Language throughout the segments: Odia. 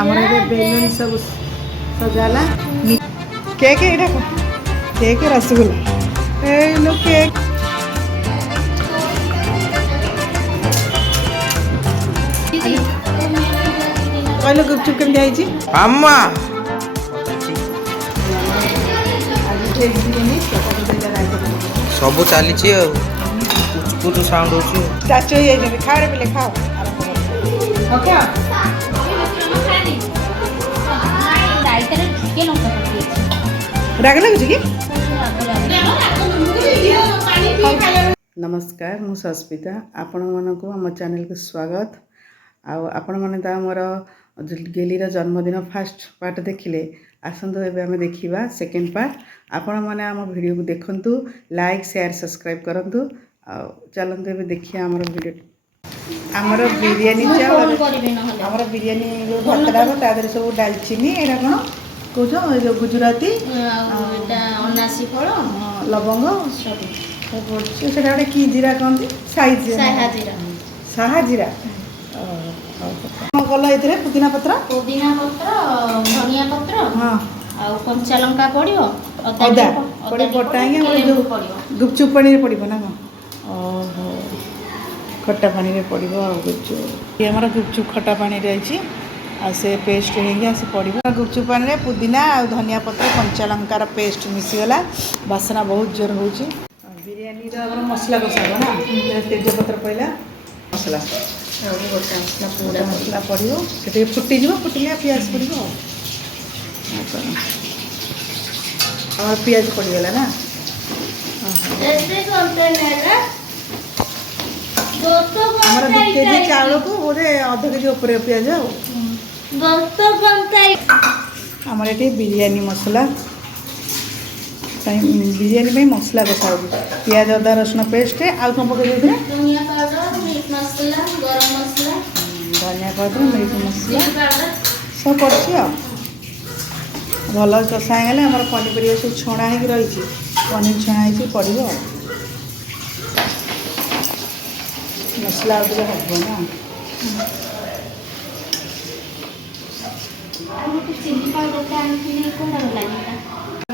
ଆମର ଏବେ ବେଲୁନ ସବୁ ସଜାଲା କେକ୍ ଏଇଟା କେକ୍ ରସଗୋଲା ଏଇ ଲୋ କେକ୍ କହିଲ ଗୁପଚୁପ୍ କେମିତି ହେଇଛି ଆମ୍ମା ସବୁ ଚାଲିଛି ଆଉ କୁଚକୁଚ ସାଉଣ୍ଡ ହଉଛି ଚାଚୁ ହେଇଯାଇଛନ୍ତି ଖାଅ ପିଲେ ଖାଅ ଓକେ ରାଗ ଲାଗୁଛି କି ନମସ୍କାର ମୁଁ ସସ୍ମିତା ଆପଣମାନଙ୍କୁ ଆମ ଚ୍ୟାନେଲକୁ ସ୍ୱାଗତ ଆଉ ଆପଣମାନେ ତ ଆମର ଗେଲିର ଜନ୍ମଦିନ ଫାଷ୍ଟ ପାର୍ଟ ଦେଖିଲେ ଆସନ୍ତୁ ଏବେ ଆମେ ଦେଖିବା ସେକେଣ୍ଡ ପାର୍ଟ ଆପଣମାନେ ଆମ ଭିଡ଼ିଓକୁ ଦେଖନ୍ତୁ ଲାଇକ୍ ସେୟାର ସବସ୍କ୍ରାଇବ୍ କରନ୍ତୁ ଆଉ ଚାଲନ୍ତୁ ଏବେ ଦେଖିବା ଆମର ଭିଡ଼ିଓ ଆମର ବିରିୟାନୀ ଚାଉଳ ଆମର ବିରିୟାନୀ ଯେଉଁ ଭାତଟା ହେବ ତା ଦେହରେ ସବୁ ଡାଲଚିନି ଏଇଟା କ'ଣ କହୁଛ ଏ ଯେଉଁ ଗୁଜୁରାତି ଅନାସୀ ଫଳ ଲବଙ୍ଗ ସବୁ ପଡ଼ୁଛି ସେଇଟା ଗୋଟେ କି ଜିରା କହନ୍ତି ସାହା ଜିରା କ'ଣ କଲ ଏଥିରେ ପୁଦିନା ପତ୍ର ଧନିଆ ପତ୍ର ହଁ ଆଉ କଞ୍ଚା ଲଙ୍କା ପଡ଼ିବ ଅଦା ପଡ଼ି ବଟା ହେଇକି ଆମର ଯେଉଁ ଗୁପଚୁପ୍ ପାଣିରେ ପଡ଼ିବ ନା କ'ଣ ଓହୋ ଖଟା ପାଣିରେ ପଡ଼ିବ ଆଉ ଗୁପଚୁପ୍ ଆମର ଗୁପଚୁପ୍ ଖଟା ପାଣିରେ ଅଛି ଆଉ ସେ ପେଷ୍ଟ ହେଇକି ଆସି ପଡ଼ିବ ଗୁପଚୁପ୍ ପାଣିରେ ପୁଦିନା ଆଉ ଧନିଆ ପତ୍ର କଞ୍ଚା ଲଙ୍କାର ପେଷ୍ଟ ମିଶିଗଲା ବାସ୍ନା ବହୁତ ଜୋର ହେଉଛି ବିରିୟାନୀର ଆମର ମସଲା କଷାବ ନା ତେଜପତ୍ର ପଡ଼ିଲା ମସଲା ଆଉ ଗୋଟା ମସଲା ପଡ଼ିବ ସେ ଟିକେ ଫୁଟିଯିବ ଫୁଟିଲେ ପିଆଜ ପଡ଼ିବ ଆଉ ଆମର ପିଆଜ ପଡ଼ିଗଲା ନା ଆମର 2 କେଜି ଚାଉଳକୁ ଗୋଟେ ଅଧ କେଜି ଉପରେ ପିଆଜ ଆଉ ଆମର ଏଠି ବିରିୟାନୀ ମସଲା ବିରିୟାନୀ ପାଇଁ ମସଲା କଷା ହେଉଛି ପିଆଜ ଅଦା ରସୁଣ ପେଷ୍ଟ ଆଉ କ'ଣ ପକାଇ ଦେଇଥିଲେ ଧନିଆ ପାଉଡ଼ର ମିଟ୍ ମସଲା ସବୁ ପଡ଼ୁଛି ଆଉ ଭଲ କଷା ହେଇଗଲେ ଆମର ପନିପରିବା ସବୁ ଛଣା ହେଇକି ରହିଛି ପନିର ଛଣା ହେଇକି ପଡ଼ିବ ଆଉ ମସଲା ଆଉ ଟିକେ ହେବ ନା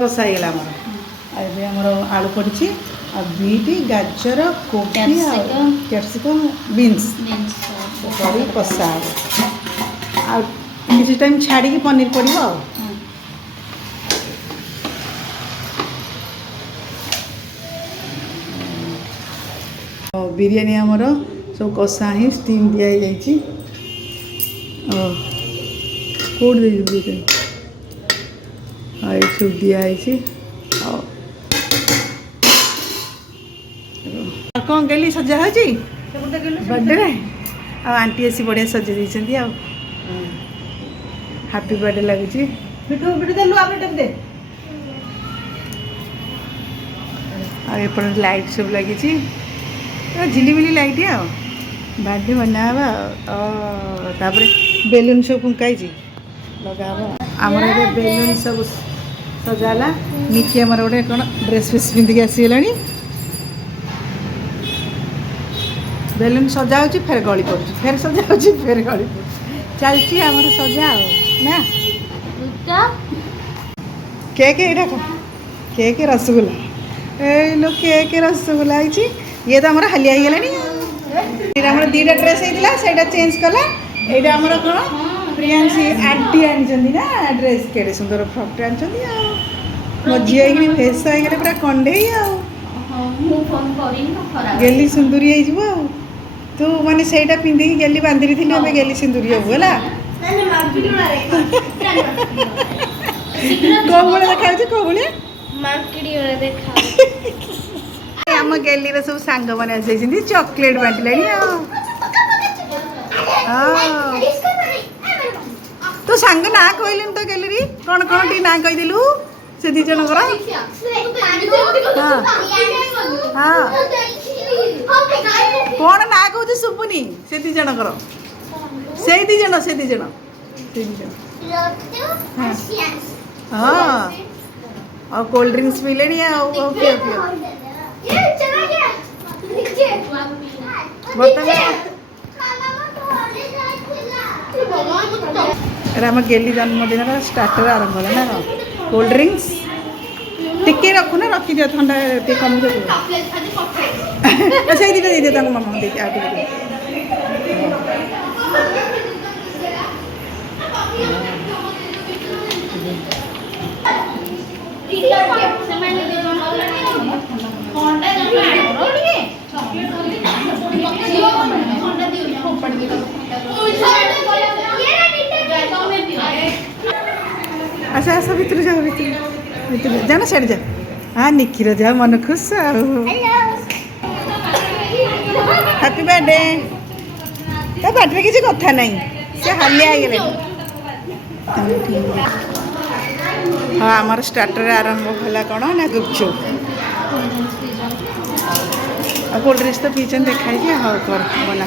କଷା ହେଇଗଲା ଆମର ଆଉ ଏବେ ଆମର ଆଳୁ ପଡ଼ିଛି ଆଉ ବିଟ୍ ଗାଜର କୋବି ଆଉ କ୍ୟାପ୍ସିକମ୍ ବିନ୍ସ ପଡ଼ି କଷା ହେବ ଆଉ କିଛି ଟାଇମ୍ ଛାଡ଼ିକି ପନିର ପଡ଼ିବ ଆଉ ବିରିୟାନୀ ଆମର ସବୁ କଷା ହିଁ ଷ୍ଟିମ୍ ଦିଆହେଇଯାଇଛି କେଉଁଠି ଦେଇଛି ବିରିୟାନୀ ଆଉ ଏଇ ସବୁ ଦିଆହେଇଛି ଆଉ କ'ଣ ଗେଲି ସଜା ହେଉଛି ବର୍ଥଡେରେ ଆଉ ଆଣ୍ଟି ଆସି ବଢ଼ିଆ ସଜେଇ ଦେଇଛନ୍ତି ଆଉ ହାପି ବର୍ଥଡେ ଲାଗୁଛି ଆଉ ଏପଟେ ଲାଇଟ୍ ସବୁ ଲାଗିଛି ଝିଲିମିଲି ଲାଇଟ୍ ଆଉ ବାର୍ଥଡେ ବନା ହେବା ଆଉ ତାପରେ ବେଲୁନ୍ ସବୁ ଫୁଙ୍କା ହେଇଛି ଲଗା ହେବ ଆମର ଏବେ ବେଲୁନ୍ ସବୁ ସଜା ହେଲା ମିକି ଆମର ଗୋଟେ କ'ଣ ଡ୍ରେସ୍ ଫ୍ରେସ୍ ପିନ୍ଧିକି ଆସିଗଲାଣି ବେଲୁନ୍ ସଜା ହେଉଛି ଫେର ଗଳି ପଡ଼ୁଛି ଫେର ସଜା ହେଉଛି ଫେର ଗଳି ପଡ଼ୁଛି ଚାଲିଛି ଆମର ସଜା ଆଉ ନା କେକ୍ ଏଇଟା କ'ଣ କେକ୍ ରସଗୋଲା ଏଇ ଲୋ କେକ୍ ରସଗୋଲା ହେଇଛି ଇଏ ତ ଆମର ହାଲିଆ ହେଇଗଲାଣି ଏଇଟା ଆମର 2ଟା ଡ୍ରେସ୍ ହେଇଥିଲା ସେଇଟା ଚେଞ୍ଜ କଲା ଏଇଟା ଆମର କ'ଣ ପ୍ରିୟାଂଶୀ ଆଣ୍ଟି ଆଣିଛନ୍ତି ନା ଡ୍ରେସ୍ କେଡ଼େ ସୁନ୍ଦର ଫ୍ରକ୍ଟେ ଆଣିଛନ୍ତି ଆଉ ମୋ ଝିଅ ହେଇକିନି ଭେଷ ହେଇଗଲେ ପୁରା କଣ୍ଢେଇ ଆଉ ଗେଲି ସୁନ୍ଦରୀ ହେଇଯିବ ଆଉ ତୁ ମାନେ ସେଇଟା ପିନ୍ଧିକି ଗେଲି ବାନ୍ଧି ଦେଇଥିଲି ଏବେ ଗେଲି ସୁନ୍ଦରୀ ହେବୁ ହେଲା କୋଉ ଭଳିଆ ଦେଖାଯାଉଛି କୋଉ ଭଳିଆ ଆମ ଗେଲିର ସବୁ ସାଙ୍ଗମାନେ ଆସିଯାଇଛନ୍ତି ଚକୋଲେଟ୍ ବାଣ୍ଟିଲେଣି ଆଉ ତୁ ସାଙ୍ଗ ନାଁ କହିଲୁନି ତ ଗେଲିରି କ'ଣ କ'ଣ ଟିକେ ନାଁ କହିଦେଲୁ ସେ 2 ଜଣଙ୍କର ହଁ କ'ଣ ନାଁ କହୁଛୁ ଶୁଭୁନି ସେ 2 ଜଣଙ୍କର ସେଇ 2 ଜଣ ହଁ ଆଉ କୋଲ୍ଡ ଡ୍ରିଙ୍କସ୍ ପିଇଲେଣି ଆଉ ପିଅ ବର୍ତ୍ତମାନ ଏଇଟା ଆମ ଗେଲି ଜନ୍ମଦିନର ଷ୍ଟାର୍ଟର ଆରମ୍ଭ ହେଲା ନା କ'ଣ କୋଲ୍ଡ ଡ୍ରିଙ୍କସ୍ ଟିକେ ରଖୁନା ରଖିଦିଅ ଥଣ୍ଡା ଟିକେ କମିଯିବ ସେଇ ଦୁଇଟା ଦେଇଦିଅ ତାଙ୍କ ମାମା ଦେଇଛି ଆଉ ଟିକେ ଦିଅ। ଆଚ୍ଛା ଆସ ଭିତରୁ ଯାଅ ଭିତରୁ ଯା ନା ସିଆଡ଼େ ଯା ହଁ ନିଖିର ଯାଅ ମନ ଖୁସ ଆଉ ହାପି ବାର୍ଥଡେ ତା ପାଟିରେ କିଛି କଥା ନାହିଁ ସେ ହାଲିଆ ହେଇଗଲେ। ହଁ ଆମର ଷ୍ଟାର୍ଟରରେ ଆରମ୍ଭ ହେଲା କ'ଣ ନା ଗୁପଚୁପ୍ ଆଉ କୋଲ୍ଡ ଡ୍ରିଙ୍କସ୍ ତ ପିଇଛନ୍ତି ଦେଖାଇଛି ହଉ କର ବନା।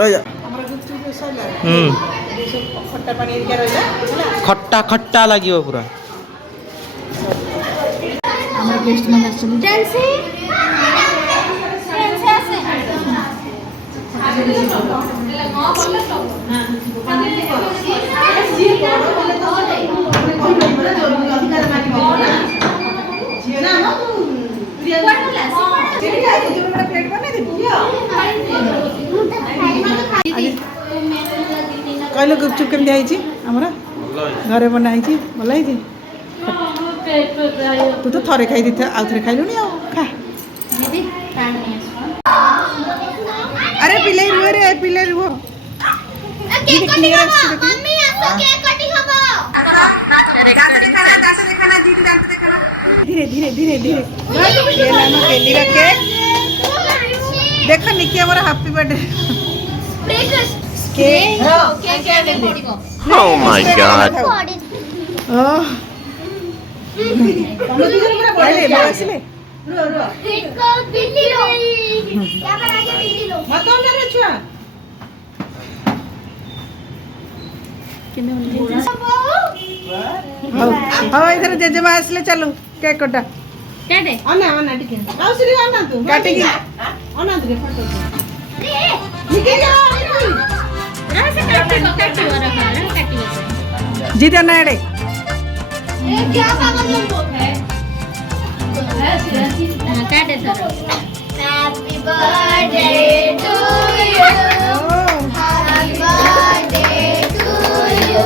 ରହିଯା ଆମର ଗୁପଚୁପ୍ ସରିଲା ଖଟା ପାଣି ଏରିକା ରହିଲା ଖଟା ଖଟା ଲାଗିବ ପୁରା। ଆମର ଗେଷ୍ଟ ମାନେ ଆସିଛନ୍ତି କହିଲେ ଗୁପଚୁପ୍ କେମିତି ହେଇଛି ଆମର ଘରେ ବନା ହେଇଛି ଭଲ ହେଇଛି ତୁ ତ ଥରେ ଖାଇ ଦେଇଥା ଆଉ ଥରେ ଖାଇଲୁଣି ଆଉ ଖା ଆରେ ପିଲେ ରୁହ ରେ ପିଲେ ରୁହ धीरे धीरे धीरे धीरे ये नाम केली रा केक देख निकी हमारा happy birthday cake Oh my God. ओह पहले बसले हाँ इधर जेजेमा आसले चलो केक कटा काटे अना अना टिके आउसरी अना तू काटिकी अना तू फोटो निके जा रहा से काटी वाला काटी जीत ना एड़े ए क्या पागल लोग है काटे sir happy birthday to you happy birthday to you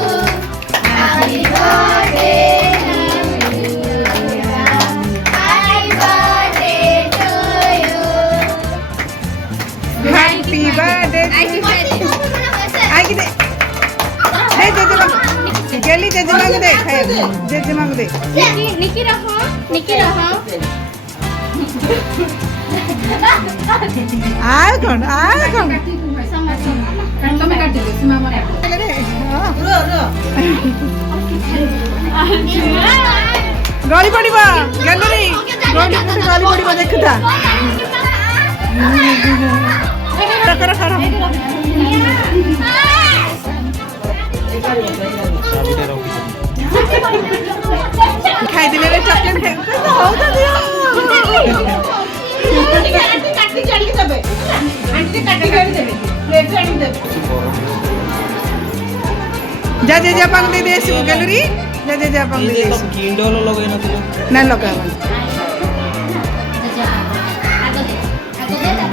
happy birthday happy birthday आई दे दे जेजेमा गेली जेजेमा को दे जेजेमा को दे निकी रहो आ कौन तमे काटी दे सीमा मारे अरे रो रो गली पड़िबा गैलरी गली पड़िबा देखता कर खाई दिले रे चॉकलेट खाई तो हो तो दियो काटी चली देबे आंटी काटी कर देबे प्लेट आनी देबे जा जे जा पांग दे दे सु गैलरी जा पांग दे दे सु किंडल लगै नथिले ना लगावन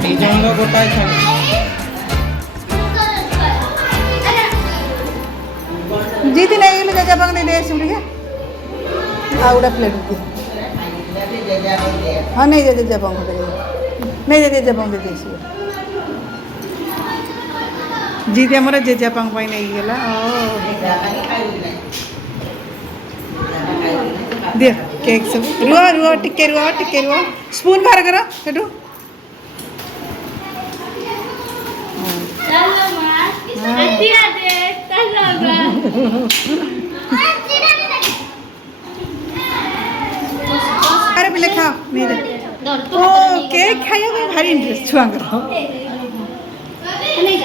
ଦି ଜଣଙ୍କ ଗୋଟାଏ ଖାଇବେ जीती नहीं गले जा पांग दे दे सु ठीक है आउडा प्लेट दे हां नहीं दे जा पांग दे नहीं दे जा पांग दे दे सु जीती हमर जेजा पांग पाई नहीं गेला ओ दे केक सब रुआ टिके रुआ स्पून बाहर करो सेटू चलो मां आंटिया दे चलो मां अरे पिले खाओ नहीं दे ओ केक खाया में भारी इंटरेस्ट छुआंगर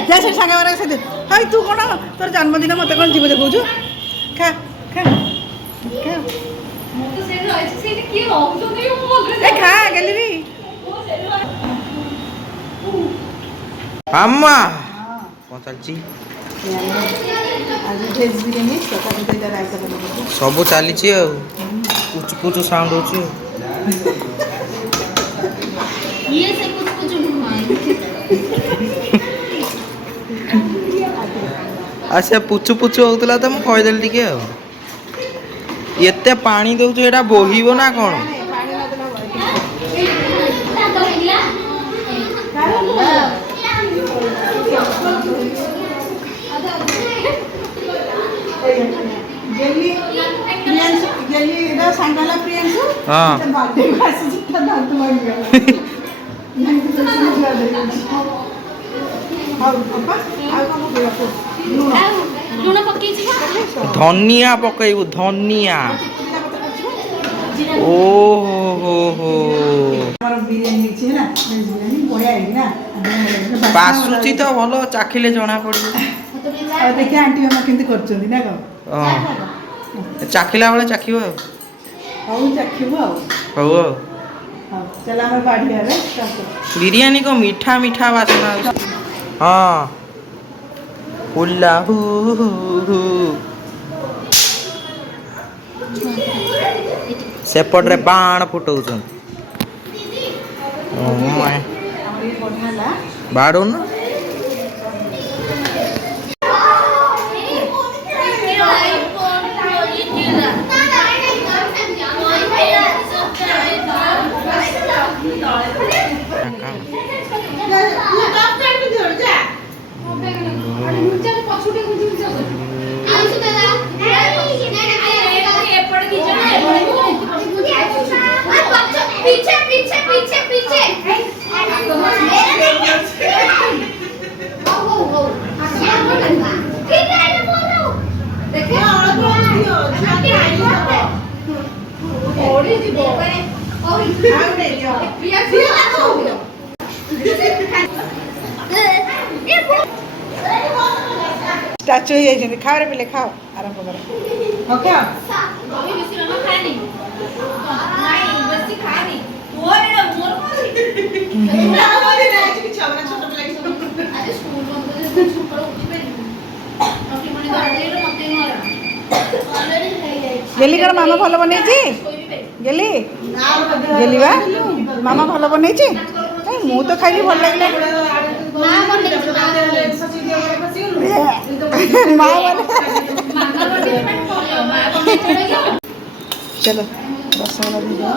जा से सांगा मारा से दे हाय तू कोन तोर जन्मदिन मते कोन जीव देखौ छु खा खा ଏ ଖା ଗେଲିରି ଆମ୍ମା କଣ ଚାଲିଛି ଆଜି ଭେଜ ବିରିୟାନୀ ତରକାରୀ ଦୁଇଟା ରାଇତା ବନେଇବୁ ସବୁ ଚାଲିଛି ଆଉ ପୁଚୁ ପୁଚୁ ସାଉଣ୍ଡ ହଉଛି ଆଉ ये से कुछ कुछ ଆଚ୍ଛା ପୁଚୁ ପୁଚୁ ହଉଥିଲା ତ ମୁଁ କହିଦେଲି ଟିକେ ଆଉ ଏତେ ପାଣି ଦଉଛୁ ଏଇଟା ବୋହିବ ନା କ'ଣ ଗେଲି ପ୍ରିୟାଂଶୁ ଗେଲିର ସାଙ୍ଗ ହେଲା ପ୍ରିୟାଂଶୁ ହଁ ବାର୍ଥଡେକୁ ଆସିଛି ତା ଦାନ୍ତ ଭାଙ୍ଗିଗଲା ହଉ ବାପା ଆଉ କ'ଣ ପକେଇବା ଲୁଣ लुण पकई छी ଧନିଆ ପକେଇବୁ ଧନିଆ ଓହୋ ହୋ ଆମର ବିରିୟାନୀ ହେଇଛି ହେଲା ଭେଜ ବିରିୟାନୀ ବଢ଼ିଆ ହେଇଛି ନା ବାସୁଛି ତ ଭଲ ଚାଖିଲେ ଜଣା ପଡ଼ିବ ଆଉ ଦେଖିଆ ଆଣ୍ଟି ମାମା କେମିତି କରୁଛନ୍ତି ନା କ'ଣ ହଁ ଚାଖିଲା ବେଳେ ଚାଖିବ ଆଉ ହଉ ଚାଖିବୁ ଆଉ ହଉ ଆଉ ହଉ ଚାଲ ଆମର ବାଢ଼ିବାରେ ବିରିୟାନୀ କଣ ମିଠା ମିଠା ବାସ୍ନା ହଉଛି ହଁ ହୁଲା ହୁ ହୁ ହୁ ସେପଟରେ ବାଣ ଫୁଟଉଛନ୍ତି ଆମର ଇଏ ବଢ଼ିଆ ହେଲା ବାଡ଼ୁନ पीछे पीछे पीछे पीछे ଷ୍ଟାଚୁ ହେଇଯାଇଛନ୍ତି ଖାଓ ରେ ପିଲେ ଖାଅ ଆରମ୍ଭ କର ହଉ ଖାଅ ଗେଲି କ'ଣ ମାମା ଭଲ ବନେଇଛି ଗେଲି ଗେଲି ବା ମାମା ଭଲ ବନେଇଛି କାଇଁ ମୁଁ ତ ଖାଇଲି ଭଲ ଲାଗିଲା ମା ଚलो ରସଗୋଲା ଦେଇଦିଅ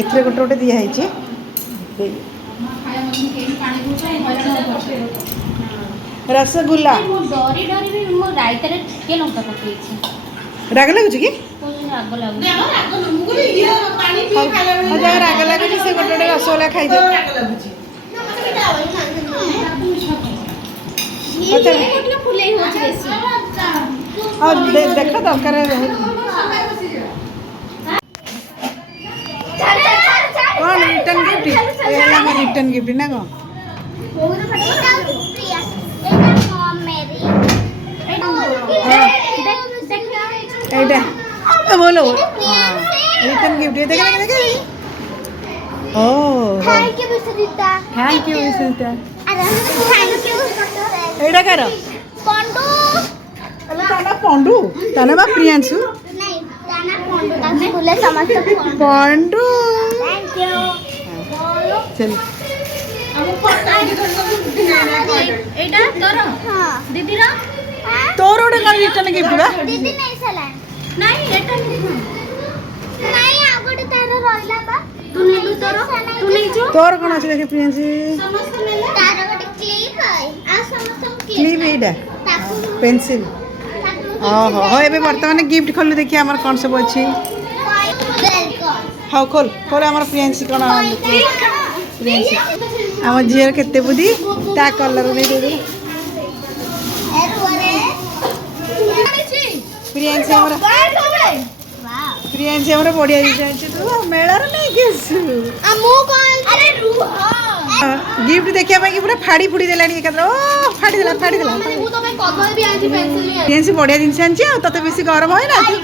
ଏଥିରେ ଗୋଟେ ଗୋଟେ ଦିଆହେଇଛି ରସଗୋଲା डरी डरी भी मो रायतारे टिके लंका पकेइछि ରାଗ ଲାଗୁଛି କି राग लागु ମୋ ଯାହା ରାଗ ଲାଗୁଛି ସେ ଗୋଟେ ଗୋଟେ ରସଗୋଲା ଖାଇଦେ ये फुलेई होछि बेसी ଆଉ ଦେଖ ଦରକାର କ'ଣ ରିଟର୍ନ ଗିଫ୍ଟ ଏ ହେଲା ଆମର ରିଟର୍ନ ଗିଫ୍ଟ ନା କ'ଣ এইটা বলো রিটার্ন গিফট দেখে দেখে দেখে ও thank you Biswajita thank you Bismita अरे थैंक यू এইটা কার पंडू তাহলে তানা পন্ডু তানা বা প্রিয়াংশু नहीं ताना पंडू ताना बोले समस्त পন্ডু थैंक यू চল एटा तोर हां दीदी रा তোর ওটা কোন রিটার্ন গিফট বা दीदी नहीं सला नहीं एटा नहीं आगोटे तार रहला बा तू नेलु तोर तू नहीं जो তোর কোন আছে দেখে প্রিয়াংশু समस्त नेला तार गोटे क्लिप है आ समस्त ক্লিপ এইটা ताकू পেন্সিল ଓହୋ ହଉ ଏବେ ବର୍ତ୍ତମାନ ଗିଫ୍ଟ ଖୋଲି ଦେଖି ଆମର କ'ଣ ସବୁ ଅଛି ହଉ ଖୋଲ ଖୋଲ ଆମର ପ୍ରିୟାଂଶୀ କ'ଣ ପ୍ରିୟାଂଶୀ ଆମ ଝିଅର କେତେ ବୁଦ୍ଧି ତା କଲର ଦେଇଦେବେ ପ୍ରିୟାଂଶୀ ଆମର ପ୍ରିୟାଂଶୀ ଆମର ବଢ଼ିଆ ଜିନିଷ ତୁ ମେଳାରୁ ନେଇକି ଆସୁ ଗିଫ୍ଟ ଦେଖିବା ପାଇଁ କି ପୁରା ଫାଡ଼ି ଫୁଡ଼ି ଦେଲାଣି ଏକାଥରେ ଓ ଫାଡ଼ିଦେଲା ଫାଡ଼ିଦେଲା ପ୍ରିୟାଂଶୀ ବଢ଼ିଆ ଜିନିଷ ଆଣିଛି ଆଉ ତତେ ବେଶୀ ଗରମ ହୁଏ ନା ତୁ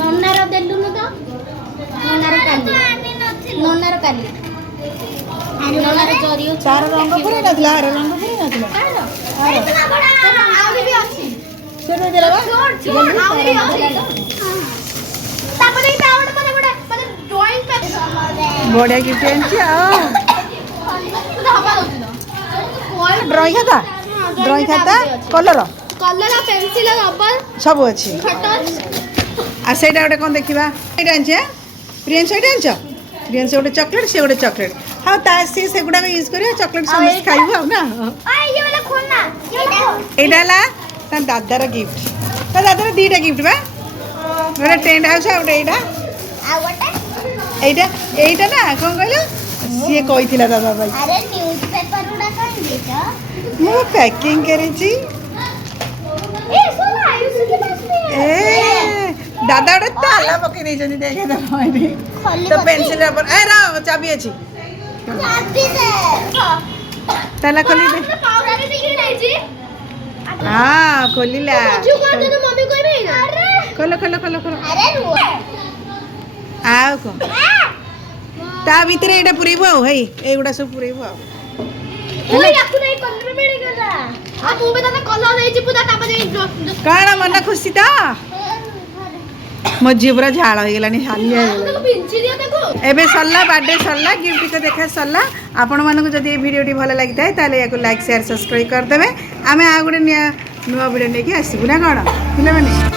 ନନାର ତରକାରୀ ଆଣିବାରେ ଜରି ଅଛି ତାର ରଙ୍ଗ ପୁରେଇ ନଥିଲା ଆର ରଙ୍ଗ ପୁରେଇ ନଥିଲା ଆହୁରି ବି ଅଛି ସେ ଦେଇଦେଲା ବା ଆହୁରି ବି ଅଛି ତାପରେ ଏଇଟା ଗୋଟେ ମାନେ ଡ୍ରଇଂ ପେପର ବଢିଆ ଗିଫ୍ଟ ଆଣିଛି ଆଉ ହବା ଦଉଛି ତ ଡ୍ରଇଂ ଖାତା ଡ୍ରଇଂ ଖାତା କଲର କଲର ପେନସିଲ ରବର ସବୁ ଅଛି ଖଟ ଆଉ ସେଇଟା ଗୋଟେ କ'ଣ ଦେଖିବା ଏଇଟା ଆଣିଛି ପ୍ରିୟାଂଶ ଏଇଟା ଆଣିଛ ପ୍ରିୟାଂଶ ଗୋଟେ ଚକୋଲେଟ୍ ସେ ଗୋଟେ ଚକୋଲେଟ୍ ଆଉ ତା ସିଏ ସେଗୁଡ଼ାକ ୟୁଜ୍ କରିବ ଚକୋଲେଟ୍ ସମସ୍ତେ ଖାଇବୁ ଆଉ ନା ଏଇଟା ହେଲା ତା ଦାଦାର ଗିଫ୍ଟ ତା ଦାଦାର ଦୁଇଟା ଗିଫ୍ଟ ବା ଗୋଟେ ଟେଣ୍ଟ ହାଉସ୍ ଆଉ ଗୋଟେ ଏଇଟା ଆଉ ଗୋଟେ ଏଇଟା ଏଇଟା ନା କ'ଣ କହିଲ ସିଏ କହିଥିଲା ଦାଦା ଭାଇ ଆରେ ନ୍ୟୁଜ ପେପର ଗୁଡା କଣ ଦେଇଛ ମୁଁ ପ୍ୟାକିଂ କରିଛି ଏ ଶୁଣ ଆୟୁଷ କି ବାସେ ଏ ଦାଦା ଗୋଟେ ତାଲା ପକେଇ ଦେଇଛନ୍ତି ଦେଖେ ତ ତ ପେନସିଲ ରବର ଏ ର ଚାବି ଅଛି ଚାବି ଦେ ତାଲା ଖୋଲି ଦେ ପାଉଡର ବି କିଣିଛି ହଁ ଖୋଲିଲା ଯୋଉ କଣ ତ ମମି କହିବେ ନା ଖୋଲ ଖୋଲ ଖୋଲ ଖୋଲ ଆରେ ରୁହ ଆଉ କ'ଣ ତା ଭିତରେ ଏଇଟା ପୁରେଇବୁ ଆଉ ହେଇ ଏଇଗୁଡ଼ା ସବୁ ପୁରେଇବୁ ଆଉ ଓଇ ଆକୁ ନେଇ କଲର ମିଳିଗଲା ଆଉ ମୁଁ ବି ତତେ କଲର ଦେଇଛି ପୁରା ତାପରେ କ'ଣ ମନ ଖୁସି ତ ମୋ ଝିଅ ପୁରା ଝାଳ ହେଇଗଲାଣି ହାଲିଆ ହେଇଗଲାଣି ପିଞ୍ଚି ଦିଅ ତାକୁ ଏବେ ସରିଲା ବାର୍ଥଡେ ସରିଲା ଗିଫ୍ଟ ତ ଦେଖା ସରିଲା ଆପଣମାନଙ୍କୁ ଯଦି এই ଭିଡ଼ିଓଟି ଭଲ ଲାଗିଥାଏ ତାହେଲେ ୟାକୁ ଲାଇକ୍ ସେୟାର ସବସ୍କ୍ରାଇବ୍ କରିଦେବେ ଆମେ ଆଉ ଗୋଟେ ନୂଆ ଭିଡ଼ିଓ ନେଇକି ଆସିବୁ ନା କ'ଣ ପିଲାମାନେ